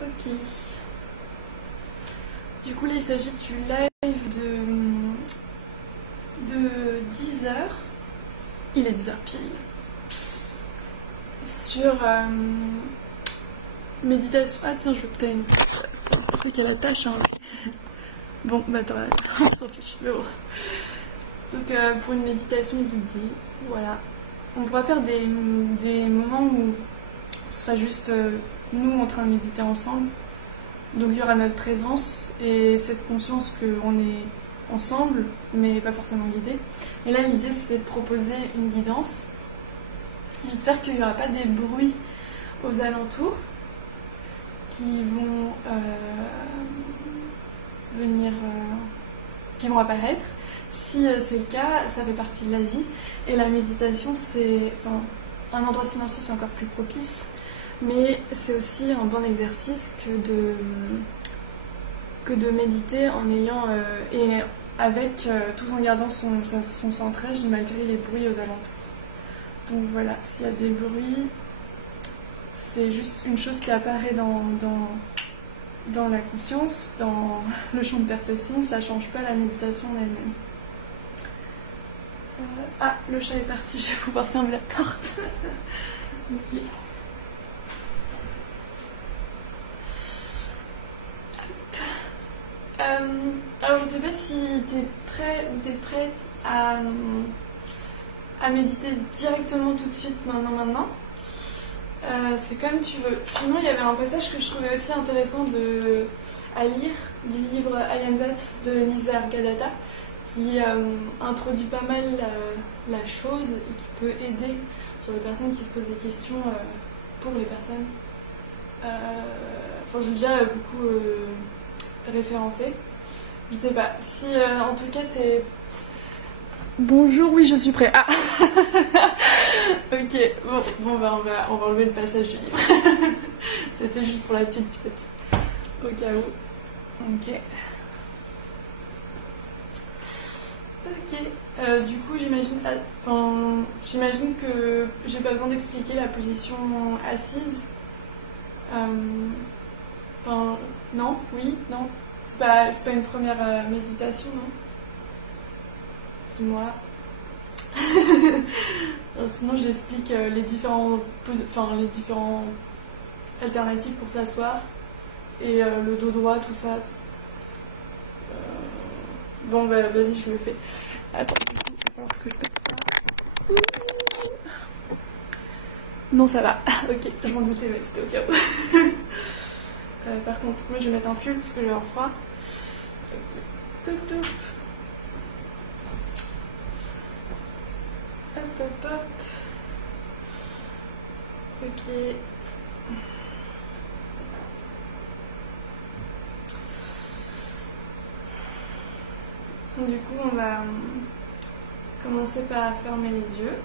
Ok. Du coup là il s'agit du live de 10h. Il est 10h pile. Sur méditation. Ah tiens, je veux que t'aies une truc à la tâche. Hein. Bon, bah attends, on s'en fiche. Mais bon. Donc pour une méditation guidée, voilà. On pourra faire des moments où ce sera juste nous en train de méditer ensemble. Donc il y aura notre présence et cette conscience qu'on est ensemble, mais pas forcément guidé. Et là l'idée c'était de proposer une guidance. J'espère qu'il n'y aura pas des bruits aux alentours qui vont qui vont apparaître. Si c'est le cas, ça fait partie de la vie. Et la méditation, c'est... Enfin, un endroit silencieux, c'est encore plus propice. Mais c'est aussi un bon exercice que de méditer en ayant... et avec tout en gardant son centrage malgré les bruits aux alentours. Donc voilà, s'il y a des bruits, c'est juste une chose qui apparaît dans la conscience, dans le champ de perception, ça change pas la méditation en elle-même. Ah, le chat est parti, je vais pouvoir fermer la porte. Okay. Alors je sais pas si t'es prêt ou t'es prête à méditer directement tout de suite, maintenant. C'est comme tu veux. Sinon, il y avait un passage que je trouvais aussi intéressant à lire du livre I Am That de Nisargadatta qui introduit pas mal la chose et qui peut aider sur les personnes qui se posent des questions pour les personnes. Enfin, j'ai déjà beaucoup référencé. Je sais pas. Si en tout cas t'es... Bonjour, oui, je suis prêt. Ah. Ok, bon bah on va enlever le passage du livre. C'était juste pour la petite tête. Au cas où. Ok. Ok. Du coup, j'imagine que j'ai pas besoin d'expliquer la position assise. Non, oui, non. C'est pas une première méditation, non? Moi. Sinon j'explique les différentes alternatives pour s'asseoir et le dos droit, tout ça. Bon bah vas-y, je le fais. Attends, il va falloir que je fasse ça. Non, ça va. Ok, je m'en doutais, mais c'était au cas où. Par contre, moi je vais mettre un pull parce que j'ai un froid. Ok, top top. Hop. Ok. Du coup, on va commencer par fermer les yeux.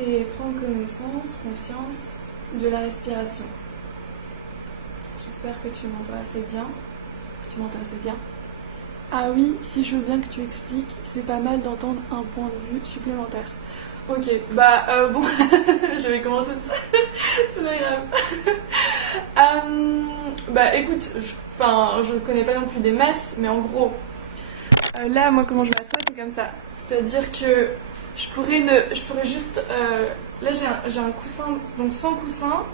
Et prendre conscience de la respiration. J'espère que tu m'entends assez bien. Ah oui, si je veux bien que tu expliques, c'est pas mal d'entendre un point de vue supplémentaire. Ok, bah bon, je vais commencer de ça. C'est pas grave. Bah écoute, je connais pas non plus des masses, mais en gros, là, moi, comment je m'assois, c'est comme ça. C'est-à-dire que je pourrais juste... là, j'ai un coussin, donc sans coussin.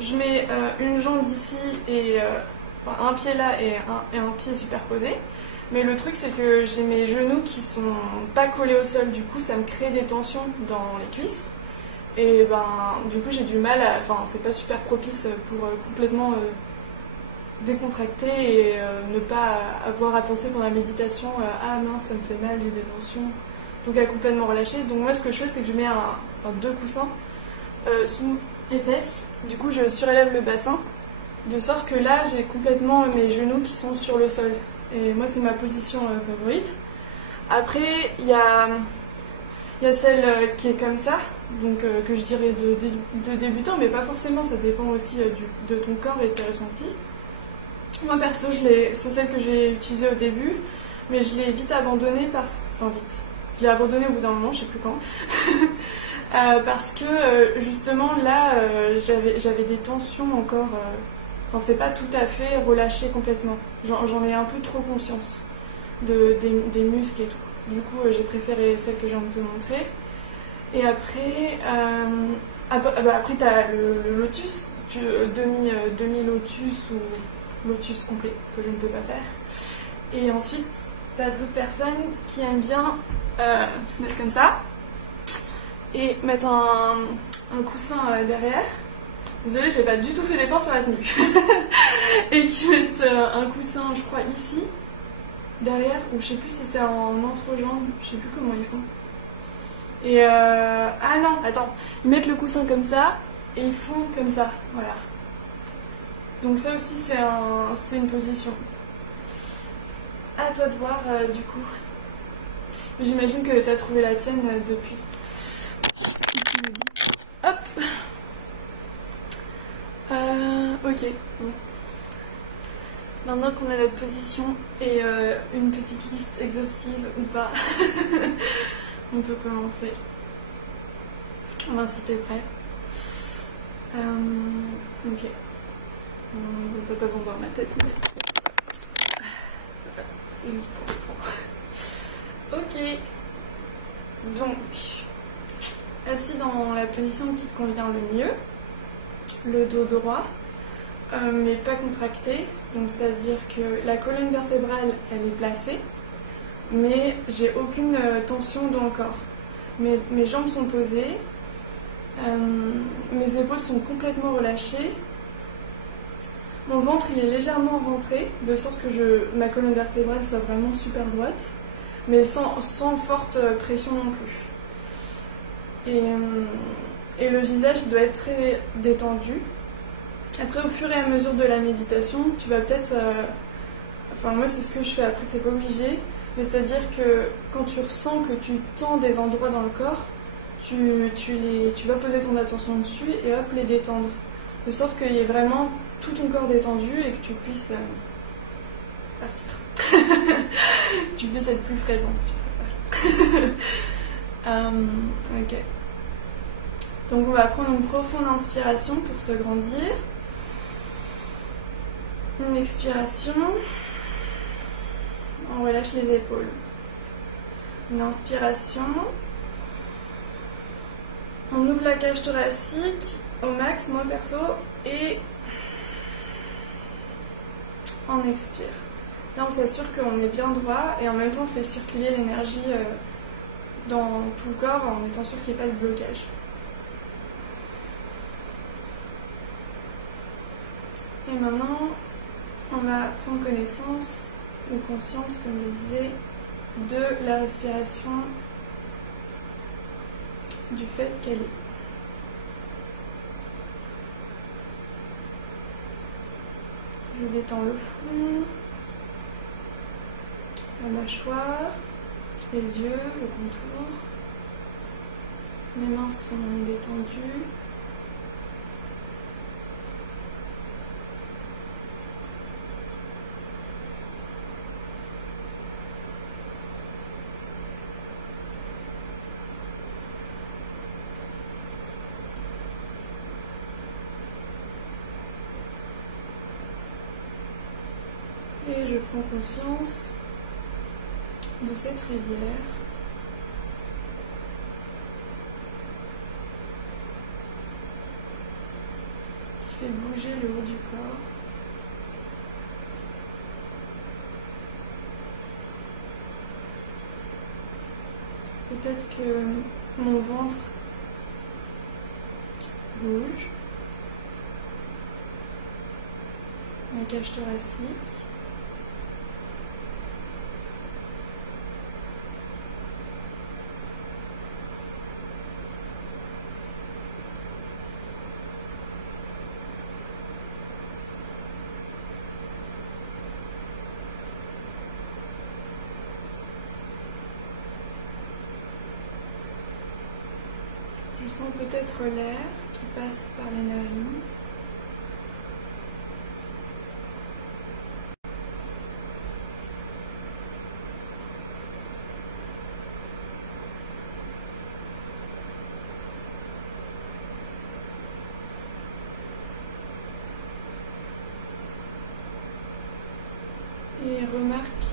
Je mets une jambe ici et un pied là et un pied superposé. Mais le truc c'est que j'ai mes genoux qui sont pas collés au sol, du coup ça me crée des tensions dans les cuisses. Et du coup j'ai du mal à... Enfin c'est pas super propice pour complètement décontracter et ne pas avoir à penser pendant la méditation ah mince ça me fait mal, j'ai des tensions. Donc à complètement relâcher. Donc moi ce que je fais c'est que je mets deux coussins sous les fesses. Du coup, je surélève le bassin, de sorte que là, j'ai complètement mes genoux qui sont sur le sol. Et moi, c'est ma position favorite. Après, il y a celle qui est comme ça, donc que je dirais de débutant, mais pas forcément, ça dépend aussi de ton corps et de tes ressentis. Moi perso, c'est celle que j'ai utilisée au début, mais je l'ai vite abandonnée enfin vite. Je l'ai abandonnée au bout d'un moment, je sais plus quand. Parce que justement là, j'avais des tensions encore. Enfin, c'est pas tout à fait relâché complètement. J'en ai un peu trop conscience des muscles et tout. Du coup, j'ai préféré celle que j'ai envie de te montrer. Et après, après t'as le lotus, demi-lotus ou lotus complet, que je ne peux pas faire. Et ensuite, t'as d'autres personnes qui aiment bien se mettre comme ça et mettre un coussin derrière. Désolée, j'ai pas du tout fait d'effort sur la tenue. Et qui mettent un coussin, je crois, ici, derrière, ou je sais plus si c'est en entrejambe, je sais plus comment ils font. Et ah non, attends, ils mettent le coussin comme ça et ils font comme ça, voilà. Donc ça aussi c'est une position. À toi de voir du coup. J'imagine que tu as trouvé la tienne depuis. Si tu me dis. Hop. Ok. Bon. Maintenant qu'on a notre position et une petite liste exhaustive ou pas, on peut commencer. Enfin, si t'es prêt. Ok. T'as pas besoin de voir ma tête, mais c'est juste pour le prendre. Ok. Donc, assis dans la position qui te convient le mieux, le dos droit, mais pas contracté. Donc, c'est-à-dire que la colonne vertébrale, elle est placée, mais j'ai aucune tension dans le corps. Mes jambes sont posées, mes épaules sont complètement relâchées. Mon ventre il est légèrement rentré, de sorte que ma colonne vertébrale soit vraiment super droite, mais sans forte pression non plus. Et le visage doit être très détendu. Après, au fur et à mesure de la méditation, tu vas peut-être... enfin, moi c'est ce que je fais, après t'es pas obligé, mais c'est-à-dire que quand tu ressens que tu tends des endroits dans le corps, tu vas poser ton attention dessus et hop, les détendre. De sorte qu'il y ait vraiment tout ton corps détendu et que tu puisses partir. Tu puisses être plus présente si tu préfères. Ok. Donc on va prendre une profonde inspiration pour se grandir. Une expiration. On relâche les épaules. Une inspiration. On ouvre la cage thoracique au max, moi perso, et on expire. Là on s'assure qu'on est bien droit et en même temps on fait circuler l'énergie dans tout le corps en étant sûr qu'il n'y ait pas de blocage. Et maintenant on va prendre connaissance ou conscience, comme je disais, de la respiration, du fait qu'elle est. Je détends le front, la mâchoire, les yeux, le contour. Mes mains sont détendues. Et je prends conscience de cette rivière qui fait bouger le haut du corps. Peut-être que mon ventre bouge, ma cage thoracique. Je sens peut-être l'air qui passe par les narines. et remarque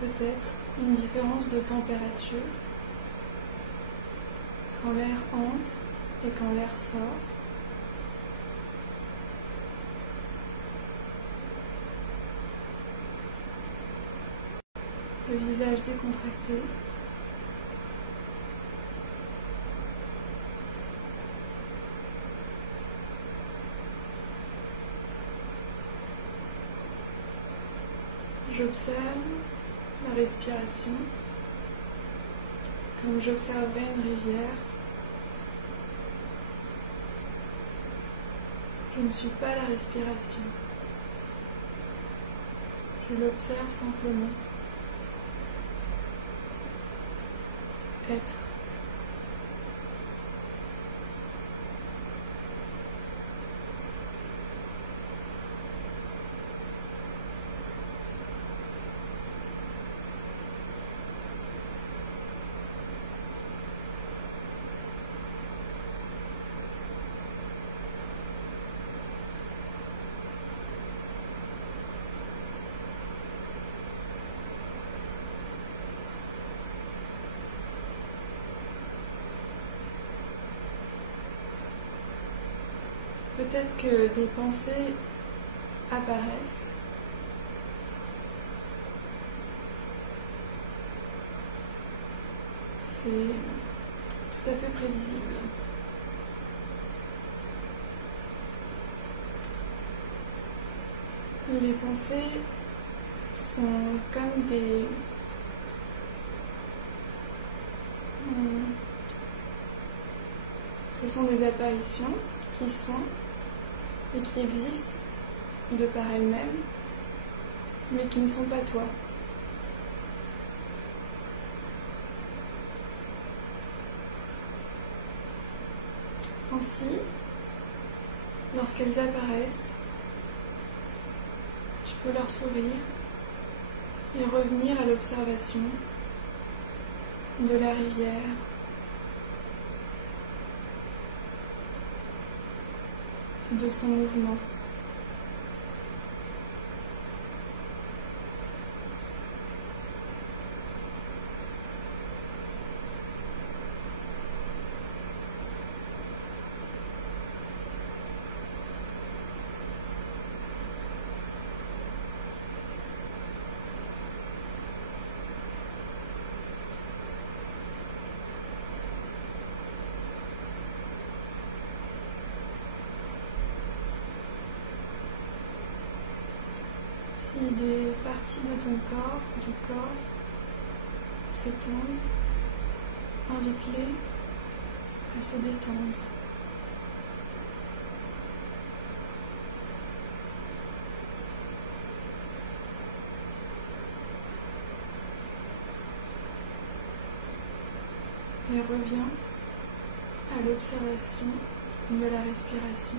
peut-être une différence de température quand l'air entre et quand l'air sort. Le visage décontracté. J'observe la respiration comme j'observerais une rivière. Je ne suis pas la respiration. Je l'observe simplement. Être. Peut-être que des pensées apparaissent. C'est tout à fait prévisible. Les pensées sont comme des... Ce sont des apparitions qui sont et qui existent de par elles-mêmes, mais qui ne sont pas toi. Ainsi, lorsqu'elles apparaissent, tu peux leur sourire et revenir à l'observation de la rivière, de son mouvement. Si des parties de ton corps, du corps, se tendent, invite-les à se détendre. Et reviens à l'observation de la respiration.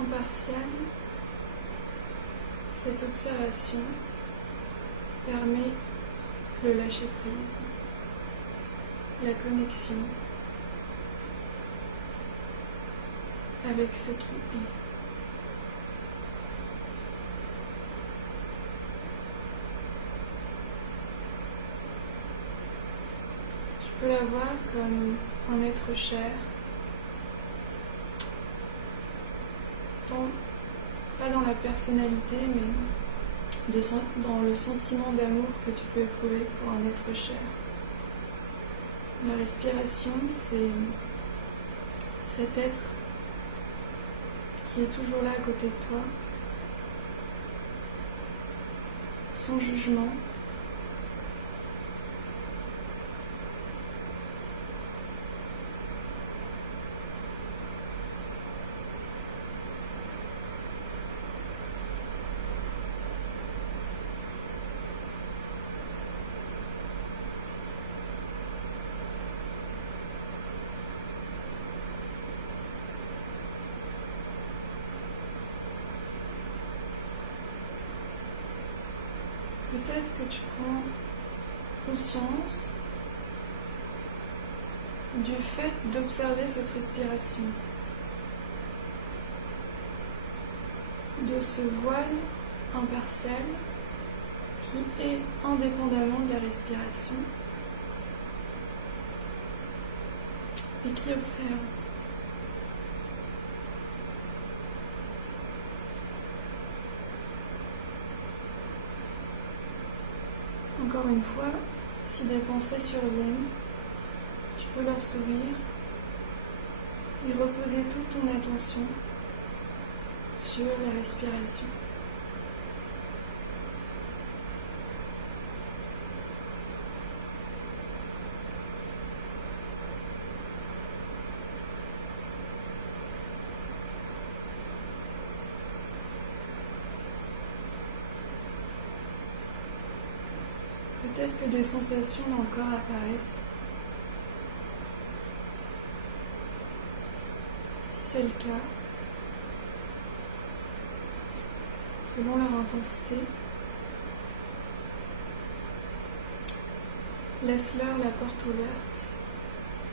En partial, cette observation permet le lâcher-prise, la connexion avec ce qui est. Tu peux la voir comme un être cher, pas dans la personnalité, mais dans le sentiment d'amour que tu peux éprouver pour un être cher. La respiration, c'est cet être qui est toujours là à côté de toi, son jugement, peut-être que tu prends conscience du fait d'observer cette respiration, de ce voile impartial qui est indépendamment de la respiration et qui observe. Encore une fois, si des pensées surviennent, tu peux leur sourire et reposer toute ton attention sur la respiration. Peut-être que des sensations dans le corps apparaissent. Si c'est le cas, selon leur intensité, laisse-leur la porte ouverte,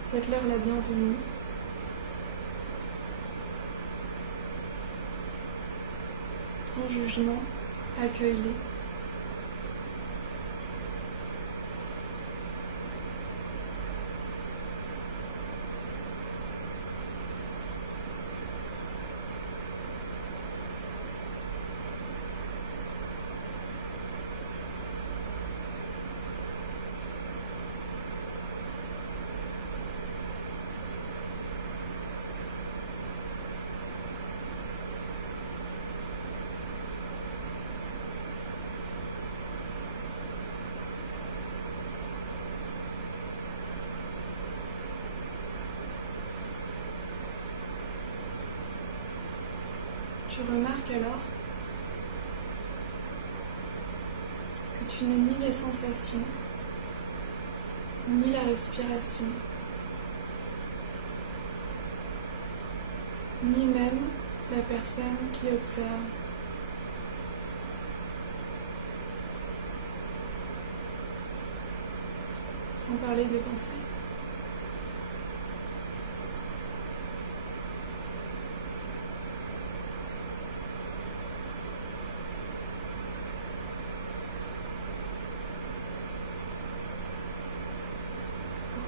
souhaite-leur la bienvenue. Sans jugement, accueille-les. Tu remarques alors que tu n'es ni les sensations, ni la respiration, ni même la personne qui observe. Sans parler des pensées.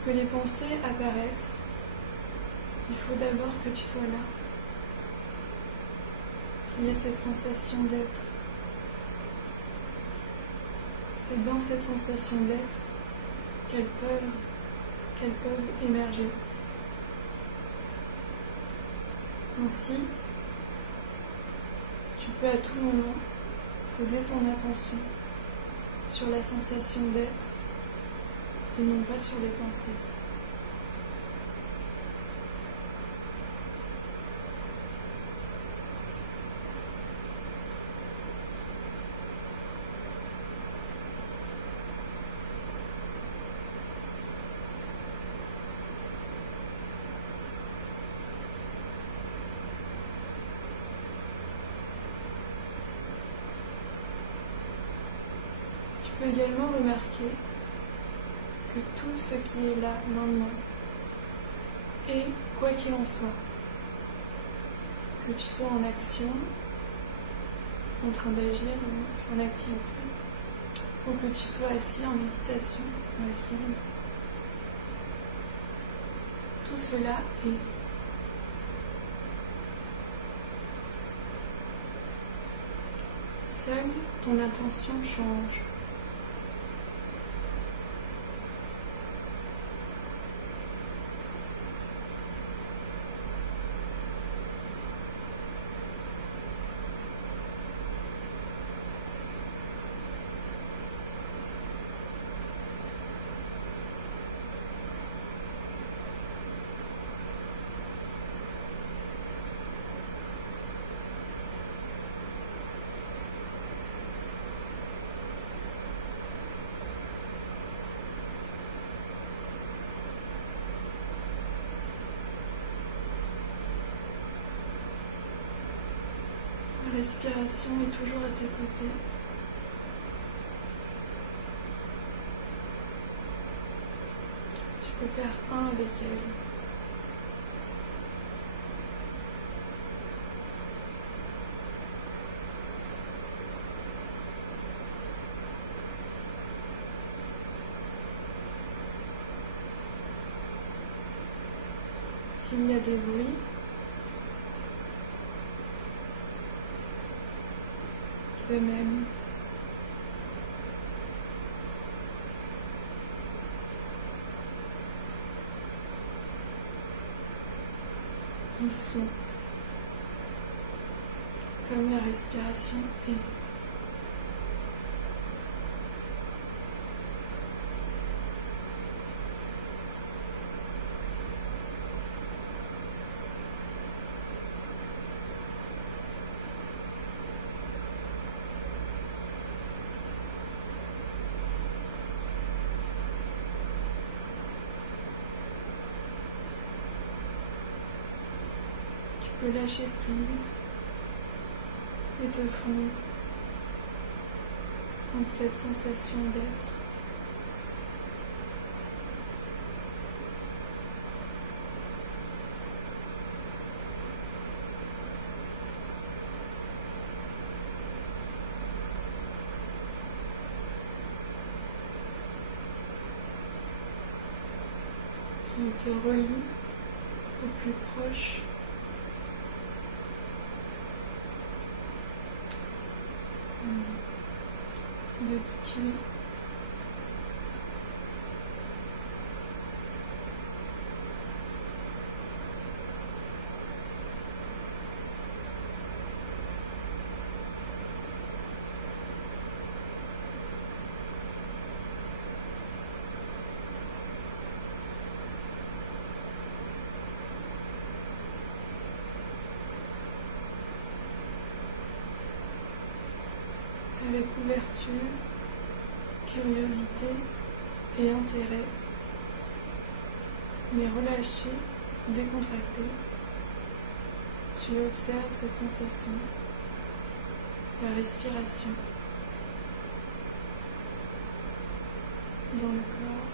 Pour que les pensées apparaissent, il faut d'abord que tu sois là, qu'il y ait cette sensation d'être. C'est dans cette sensation d'être qu'elles peuvent émerger. Ainsi, tu peux à tout moment poser ton attention sur la sensation d'être et non pas sur les pensées. Tu peux également remarquer que tout ce qui est là maintenant est, quoi qu'il en soit, que tu sois en action, en train d'agir, en activité, ou que tu sois assis en méditation ou assise, tout cela est. Seule ton intention change. La respiration est toujours à tes côtés. peux faire un avec elle. S'il y a des bruits, de même. Ils sont comme la respiration est. Tu peux lâcher prise et te fondre dans cette sensation d'être. Qui te relie au plus proche de qui tu es. Avec ouverture, curiosité et intérêt, mais relâché, décontracté, tu observes cette sensation, la respiration dans le corps.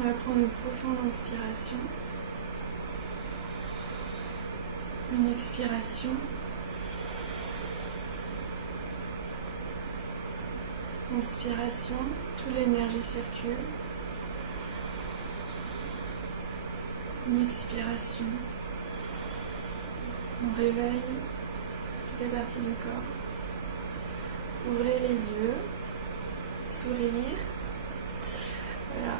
On va prendre une profonde inspiration, une expiration, inspiration, toute l'énergie circule, une expiration, on réveille toutes les parties du corps, ouvrez les yeux, sourire, voilà.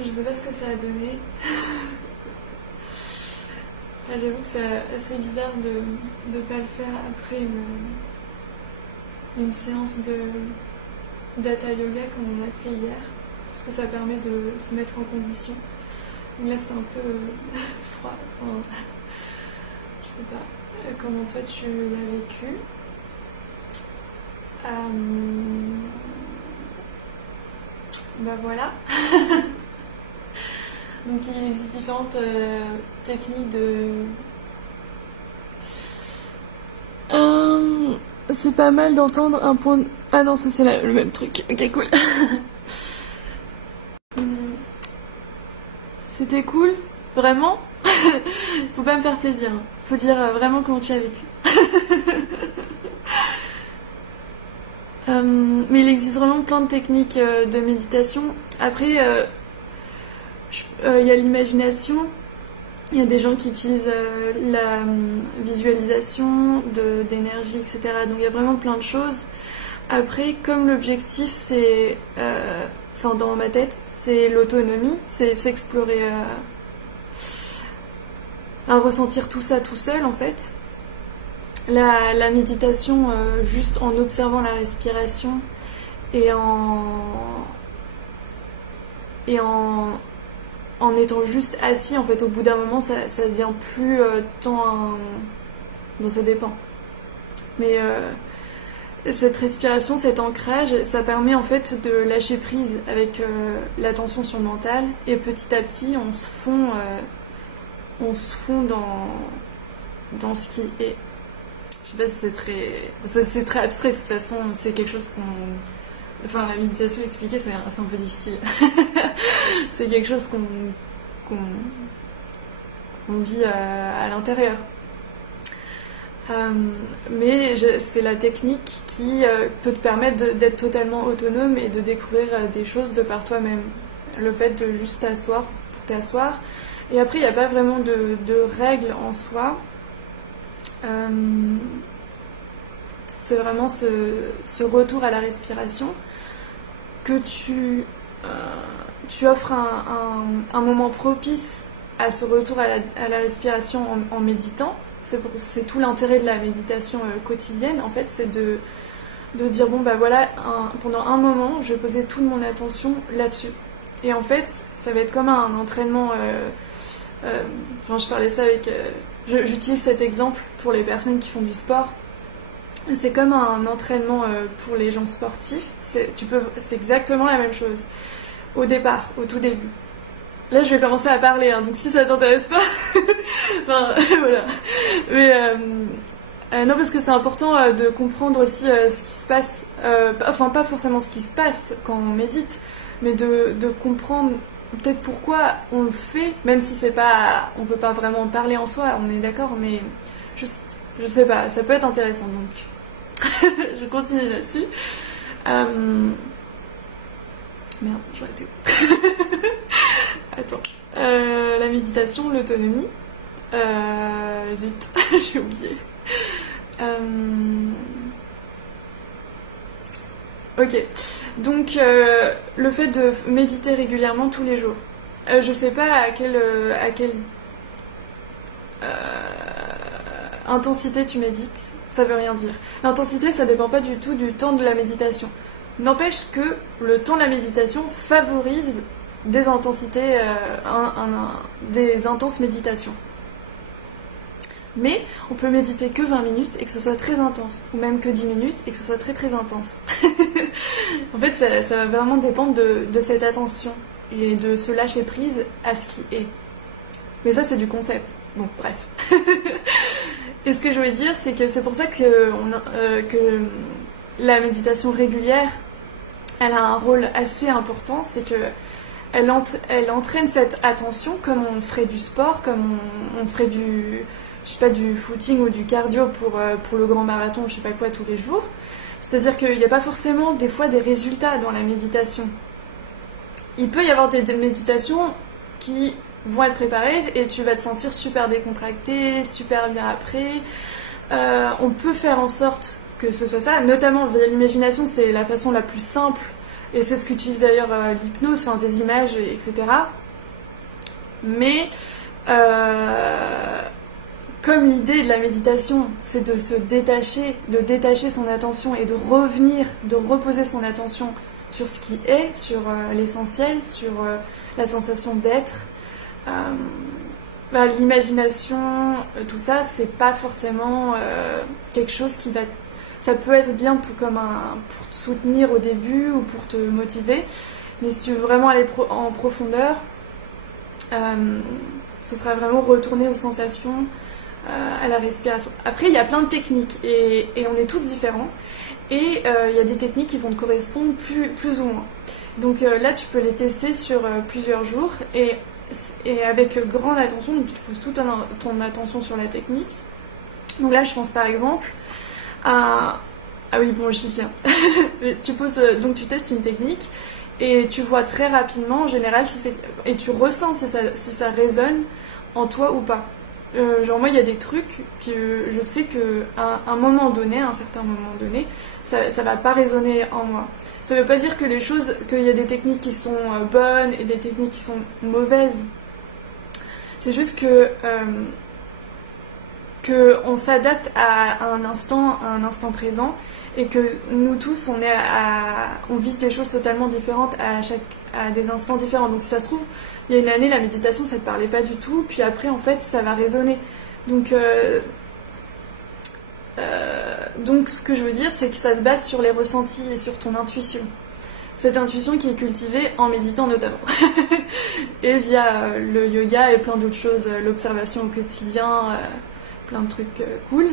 Je sais pas ce que ça a donné. J'avoue que c'est assez bizarre de ne pas le faire après une séance d'hatha yoga comme on a fait hier, parce que ça permet de se mettre en condition. Donc là c'est un peu froid. Enfin, je sais pas comment toi tu l'as vécu. Ben voilà. Donc il existe différentes techniques de... c'est pas mal d'entendre un point... Ah non, ça c'est le même truc. Ok, cool. C'était cool. Vraiment. Faut pas me faire plaisir. Faut dire vraiment comment tu as vécu. Mais il existe vraiment plein de techniques de méditation. Après, il y a l'imagination. Il y a des gens qui utilisent la visualisation d'énergie, etc. Donc il y a vraiment plein de choses. Après, comme l'objectif, c'est, dans ma tête, c'est l'autonomie, c'est s'explorer à ressentir tout ça tout seul en fait. La méditation, juste en observant la respiration et en étant juste assis, en fait, au bout d'un moment, ça devient plus tant un... Bon, ça dépend. Mais cette respiration, cet ancrage, ça permet en fait de lâcher prise avec l'attention sur le mental. Et petit à petit, on se fond dans ce qui est. Je sais pas si c'est très abstrait de toute façon, c'est quelque chose qu'on... Enfin, la méditation expliquée, c'est un peu difficile. C'est quelque chose qu'on vit à l'intérieur. Mais c'est la technique qui peut te permettre d'être totalement autonome et de découvrir des choses de par toi-même. Le fait de juste t'asseoir pour t'asseoir. Et après, il n'y a pas vraiment de règles en soi. C'est vraiment ce retour à la respiration que tu offres un moment propice à ce retour à la respiration en méditant. C'est tout l'intérêt de la méditation quotidienne, en fait, c'est de dire bon bah voilà, pendant un moment je vais poser toute mon attention là-dessus. Et en fait ça va être comme un entraînement, je parlais ça avec... J'utilise cet exemple pour les personnes qui font du sport. C'est comme un entraînement pour les gens sportifs. C'est exactement la même chose. Au départ, au tout début. Là, je vais commencer à parler, hein, donc si ça t'intéresse pas... enfin, voilà. Mais... non, parce que c'est important de comprendre aussi ce qui se passe... enfin, pas forcément ce qui se passe quand on médite, mais de comprendre... peut-être pourquoi on le fait, même si c'est pas, on peut pas vraiment en parler en soi, on est d'accord, mais juste, je sais pas, ça peut être intéressant donc. Je continue là-dessus. Merde, j'aurais été où? Attends. La méditation, l'autonomie. Zut, j'ai oublié. Ok, donc le fait de méditer régulièrement tous les jours. Je sais pas à quelle intensité tu médites, ça veut rien dire. L'intensité, ça dépend pas du tout du temps de la méditation. N'empêche que le temps de la méditation favorise des intensités, des intenses méditations. Mais on peut méditer que 20 minutes et que ce soit très intense, ou même que 10 minutes et que ce soit très très intense. En fait, ça va vraiment dépendre de cette attention et de se lâcher prise à ce qui est. Mais ça, c'est du concept. Bon, bref. Et ce que je voulais dire, c'est que c'est pour ça que la méditation régulière, elle a un rôle assez important, c'est que elle entraîne cette attention comme on ferait du sport, comme on ferait du footing ou du cardio pour le grand marathon, je sais pas quoi, tous les jours. C'est-à-dire qu'il n'y a pas forcément des fois des résultats dans la méditation. Il peut y avoir des méditations qui vont être préparées et tu vas te sentir super décontracté, super bien après. On peut faire en sorte que ce soit ça, notamment via l'imagination, c'est la façon la plus simple et c'est ce qu'utilise d'ailleurs l'hypnose, enfin des images, etc. Mais comme l'idée de la méditation, c'est de se détacher, de détacher son attention et de revenir, de reposer son attention sur ce qui est, sur l'essentiel, sur la sensation d'être, l'imagination, tout ça, c'est pas forcément quelque chose qui va... Ça peut être bien pour te soutenir au début ou pour te motiver, mais si tu veux vraiment aller en profondeur, ce sera vraiment retourner aux sensations, à la respiration. Après, il y a plein de techniques et on est tous différents et il y a des techniques qui vont te correspondre plus ou moins. Donc là, tu peux les tester sur plusieurs jours et avec grande attention, donc tu poses toute ton attention sur la technique. Donc là, je pense par exemple à... Ah oui, bon, j'y viens. Donc tu testes une technique et tu vois très rapidement, en général, et tu ressens si ça résonne en toi ou pas. Genre moi il y a des trucs que je sais qu'à un moment donné, à un certain moment donné, ça va pas résonner en moi. Ça veut pas dire que qu'il y a des techniques qui sont bonnes et des techniques qui sont mauvaises. C'est juste que qu'on s'adapte à un instant présent, et que nous tous on vit des choses totalement différentes à des instants différents. Donc si ça se trouve, il y a une année la méditation ça te parlait pas du tout, puis après en fait ça va résonner. Donc ce que je veux dire, c'est que ça se base sur les ressentis et sur ton intuition. Cette intuition qui est cultivée en méditant notamment. Et via le yoga et plein d'autres choses, l'observation au quotidien, plein de trucs cool.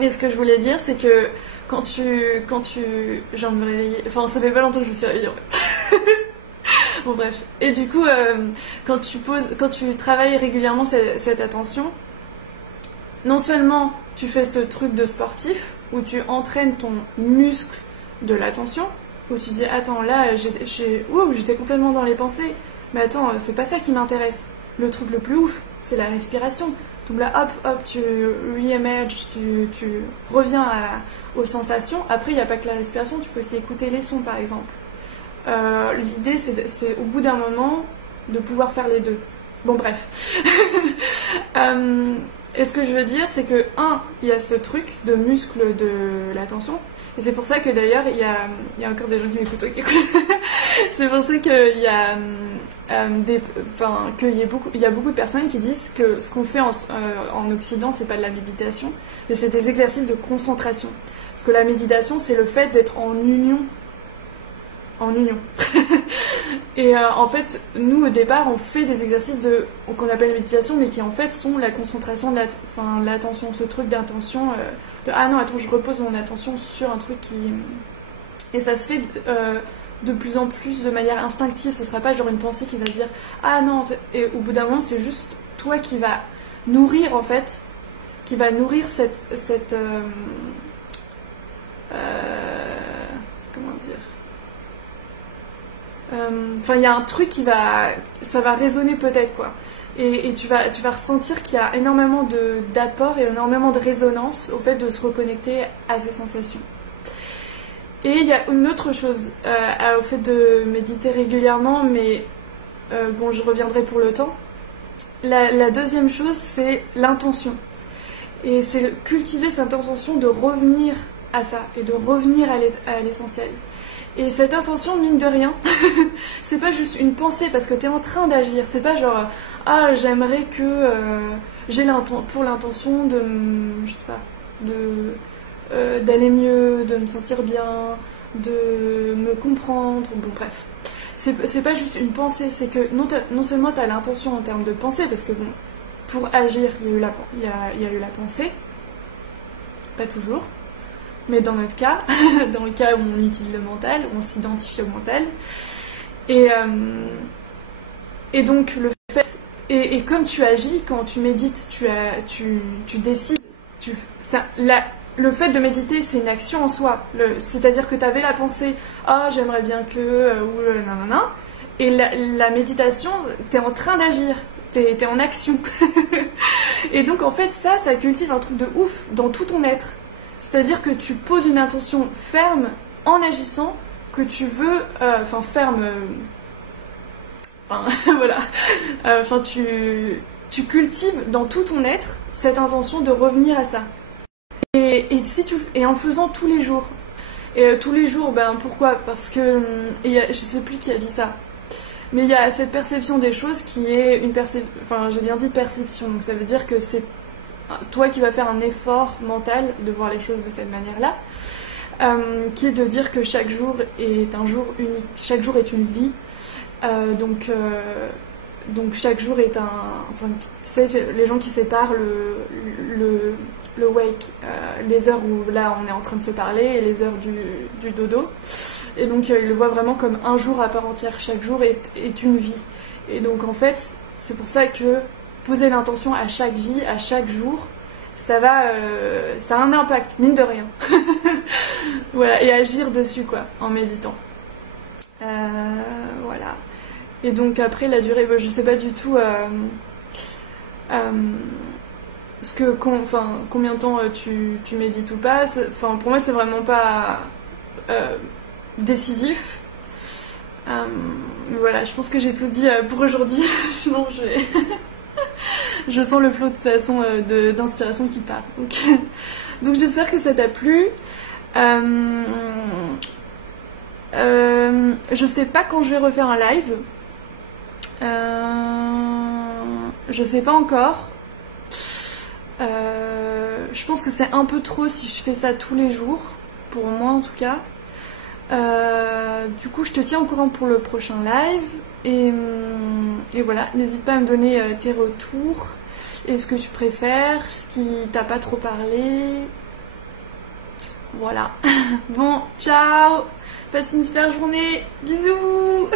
Et ce que je voulais dire, c'est que quand tu... Je viens de me réveiller... Enfin, ça fait pas longtemps que je me suis réveillée en fait. Bon bref. Et du coup, quand tu travailles régulièrement cette attention, non seulement tu fais ce truc de sportif, où tu entraînes ton muscle de l'attention, où tu dis attends là j'étais complètement dans les pensées, mais attends c'est pas ça qui m'intéresse. Le truc le plus ouf c'est la respiration. Donc là hop tu re-emerges, tu reviens aux sensations. Après il n'y a pas que la respiration, tu peux aussi écouter les sons par exemple. L'idée c'est au bout d'un moment de pouvoir faire les deux. Bon bref. Et ce que je veux dire c'est que il y a ce truc de muscle de l'attention. Et c'est pour ça que d'ailleurs, il y a encore des gens qui m'écoutent. C'est pour ça qu'il y a il y a beaucoup de personnes qui disent que ce qu'on fait en Occident, c'est pas de la méditation, mais c'est des exercices de concentration. Parce que la méditation, c'est le fait d'être en union. Et en fait, nous au départ, on fait des exercices qu'on appelle méditation, mais qui en fait sont la concentration, l'attention, ce truc d'intention. Ah non, attends, je repose mon attention sur un truc qui... Et ça se fait de plus en plus de manière instinctive. Ce sera pas genre une pensée qui va se dire ah non, et au bout d'un moment c'est juste toi qui va nourrir en fait, qui va nourrir cette comment dire, enfin il y a un truc ça va résonner peut-être quoi, et tu vas ressentir qu'il y a énormément d'apport et énormément de résonance au fait de se reconnecter à ces sensations. Et il y a une autre chose au fait de méditer régulièrement, mais bon, je reviendrai pour le temps. La deuxième chose, c'est l'intention. Et c'est cultiver cette intention de revenir à ça, et de revenir à l'essentiel. Et cette intention, mine de rien, c'est pas juste une pensée, parce que t'es en train d'agir. C'est pas genre, ah, j'aimerais que j'ai pour l'intention de, je sais pas, d'aller mieux, de me sentir bien, de me comprendre, bon bref. C'est pas juste une pensée, c'est que non seulement tu as l'intention en termes de pensée, parce que bon, pour agir, il y a eu la pensée, pas toujours, mais dans notre cas, dans le cas où on utilise le mental, où on s'identifie au mental, et donc le fait, et comme tu agis, quand tu médites, tu décides, le fait de méditer, c'est une action en soi. C'est-à-dire que tu avais la pensée « Ah, oh, j'aimerais bien que... ou nanana » et la méditation, tu es en train d'agir, tu es en action. Et donc, en fait, ça cultive un truc de ouf dans tout ton être. C'est-à-dire que tu poses une intention ferme en agissant, que tu veux... ferme... voilà. Tu cultives dans tout ton être cette intention de revenir à ça. Et en faisant tous les jours. Et tous les jours, ben pourquoi? Parce que je sais plus qui a dit ça. Mais il y a cette perception des choses qui est une perception. Enfin, j'ai bien dit perception. Donc ça veut dire que c'est toi qui vas faire un effort mental de voir les choses de cette manière-là, qui est de dire que chaque jour est un jour unique. Chaque jour est une vie. Donc chaque jour est un... Enfin, tu sais, les gens qui séparent le wake, les heures où là on est en train de se parler et les heures du dodo. Et donc ils le voient vraiment comme un jour à part entière. Chaque jour est une vie. Et donc en fait, c'est pour ça que poser l'intention à chaque vie, à chaque jour, ça a un impact, mine de rien. Voilà, et agir dessus quoi, en méditant. Voilà. Et donc après la durée, je sais pas du tout combien de temps tu médites ou pas. Enfin pour moi c'est vraiment pas décisif. Voilà, je pense que j'ai tout dit pour aujourd'hui. Sinon Je sens le flot de toute façon d'inspiration qui part. Donc j'espère que ça t'a plu. Je sais pas quand je vais refaire un live. Je sais pas encore. Je pense que c'est un peu trop si je fais ça tous les jours. Pour moi en tout cas. Du coup je te tiens au courant pour le prochain live. Et voilà, n'hésite pas à me donner tes retours. Et ce que tu préfères, ce qui t'a pas trop parlé. Voilà. Bon, ciao. Passe une super journée. Bisous.